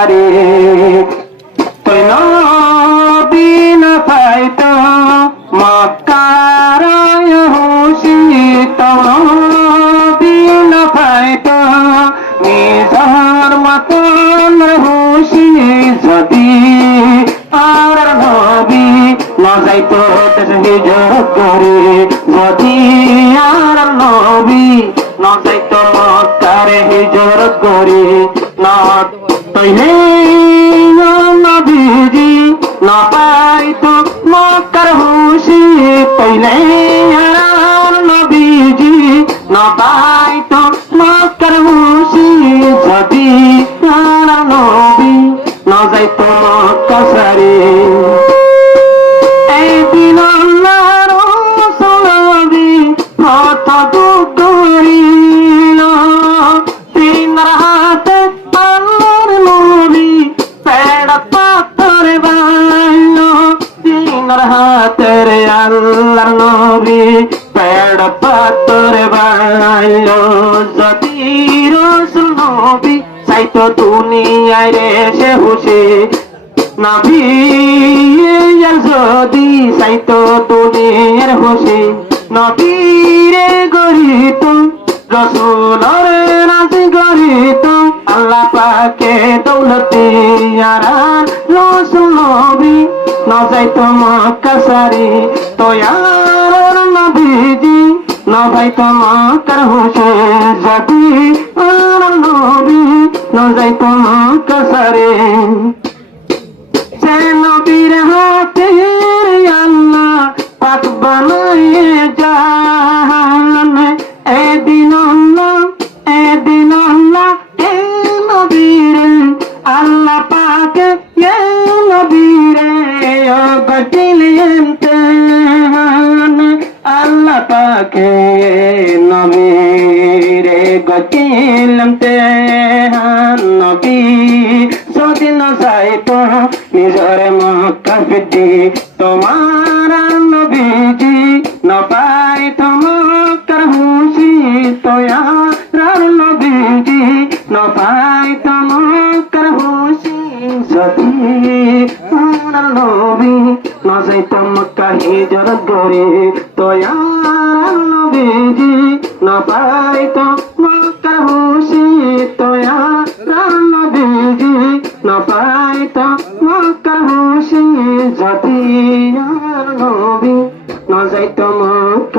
কসারে তুই নবী না পাইতো মক্কার হুশি নবী না পাইতো নিজর মতন হুশি যদি আর নবী না যাইতো দেশ হিজরত করে যদি আর নবী না যাইতো মক্কার হিজরত করে না তইলে নবীজি না পাইতো মক্কার হুশি তইলে আর নবীজি না পাইতো মক্কার হুশি যদি আর নবী না যাইতো মক্কা সারে এই দিন আল্লাহর রাসূল নবী কত দুঃখ করিল তিন রাতে আল্লাহর নবী পেড় পাথরে বাইল তিন রাতের আল্লাহর নবী পেড় পাথরে বাইল যদি রাসূল নবী চাইতো দুনিয়ায় রে সে হুশি নবী যদি চাইতো দুনিয়ার হুশি নবীরে গরিত রসুলর রাজি গরিত আল্লাহ পাকে দৌলতে আরান রসুল নবী না যাইতো মক্কা সারি তোয়ার নবীজি না যাইতো মক্কার হুশি যদি আর নবী না যাইতো মক্কা সারি নবীর হাতে আল্লাহ পাক বানায়ে জাহান এদিন আল্লাহ এ নবীর আল্লাহ পাক এ নবীর গটিলেন তেহান আল্লাহ পাক নবীর গটিলেন তেহান নবী যদি না যাইতো নিজরে মক্কা ফিরতি তোমার নবীজি না পাইতো মক্কার হুশি তোয়ার নবীজি না পাইতো মক্কার হুশি যদি আর নবী না যাইতো মক্কা হিজরত করে তোয়ার নবীজি না পাইতো মক্কার হুশি তোয়ার নবীজি না পাইতো মক্কার হুশি যদি আর নবী না যাইতো মক্কা